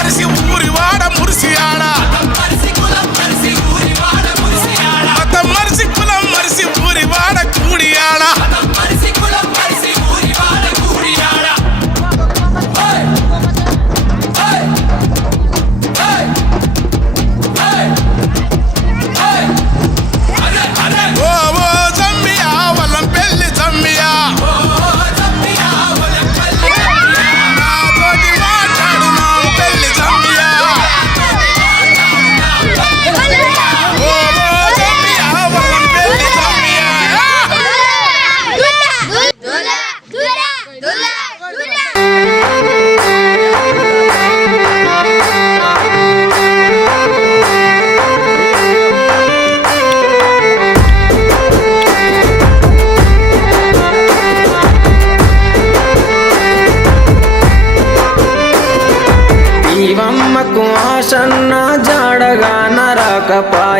அரிசி உப்புரி வாட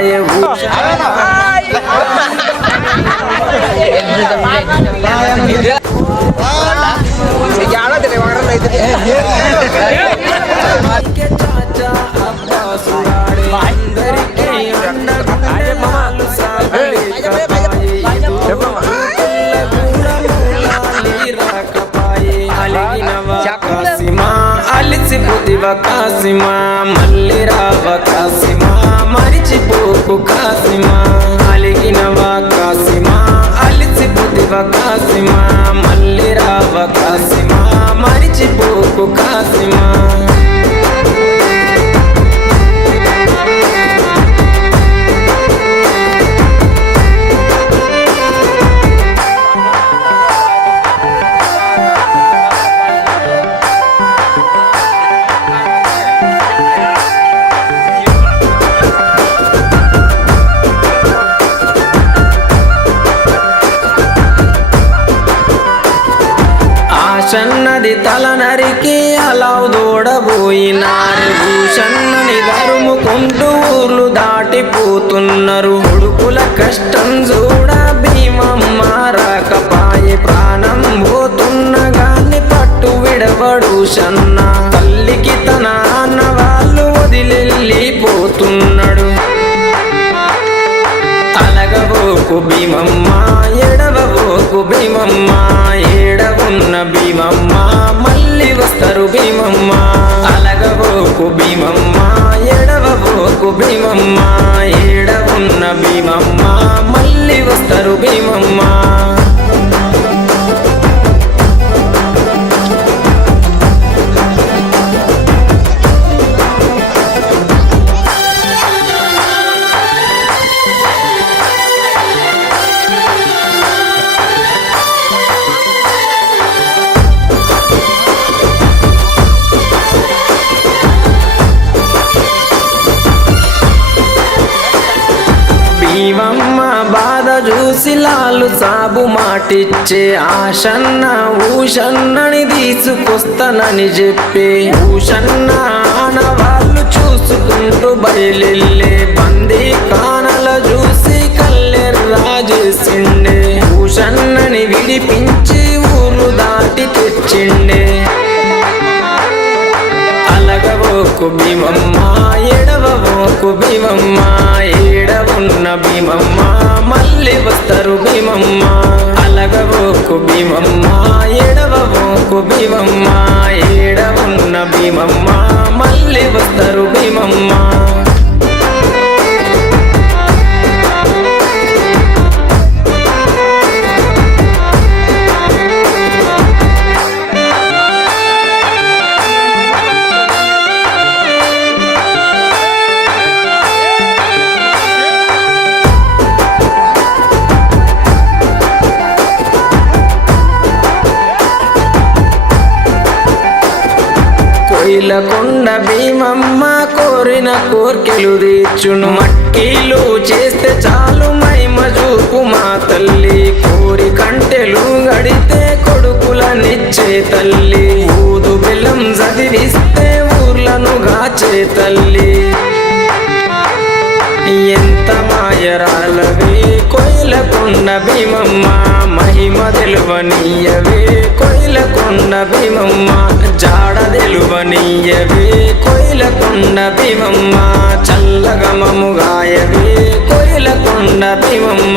నరకపాయ అలిసిపోతివ కాసిమా మళ్ళీ రావ కాసిమా మరిచిపోకు కాసిమా. అలిగినవా కాసిమా. అలిసిపోతివ కాసిమా. మళ్ళీ రావ కాసిమా. మరిచిపోకు కాసిమా. సన్నది తల నరికి అలా దూడబోయినారు. సన్నని దరుముకుంటూ ఊర్లు దాటిపోతున్నారు. కొడుకుల కష్టం చూడ భీమమ్మ రాకపాయి ప్రాణం పోతున్న గాని పట్టు విడబడు సన్న మళ్ళీ భీమమ్మ అలగబోకు భీమమ్మ ఎడవబోకు భీమమ్మ ఏడవున్న భీమమ్మ మళ్ళీ వస్తారు భీమమ్మ. చూసి లాలు సాబు మాటిచ్చే ఆషన్న ఊషన్నని తీసుకొస్తానని చెప్పి ఊషన్న ఆనవాళ్ళు చూసుకుంటూ బయలెళ్ళే బందీ కానల చూసి కల్లెరు రాజేసిండే ఊషన్నని విడిపించి ఊరు దాటి తెచ్చిండే. అలగవోకు భీమమ్మ ఎడవవోకు భీమమ్మ ఉన్న భీమమ్మ మళ్ళీ వస్తారు భీమమ్మ అలగవోకు భీమమ్మ ఎడవవోకు భీమమ్మ ఏడవున్న భీమమ్మ మళ్ళీ వస్తారు భీమమ్మ కోయిలకొండ భీమమ్మ కోరిన కోర్కెలు తీర్చును. మట్టిలు చేస్తే చాలు మైమ చూపు మా తల్లి. కోరి కంటెలు గడితే కొడుకులనిచ్చే తల్లి. ఊదు బెల్లం చదివిస్తే ఊర్లను గాచే తల్లి. ఎంత మాయరాలవి కొయిలకొండ భీమమ్మ. మహిమ తెలువనీయవే కొయిలకొండ భీమమ్మ జాడ తెలువనీయవే కొయిలకొండ భీమమ్మ చల్లగమముగాయవే కొయిలకొండ భీమమ్మ.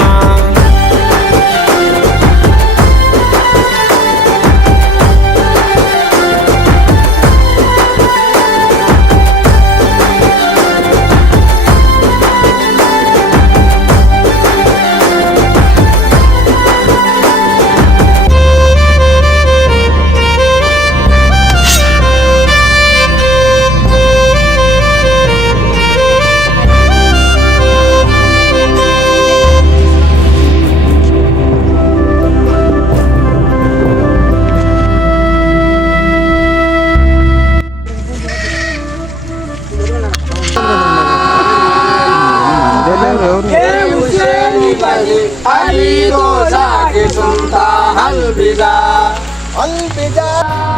পেজা।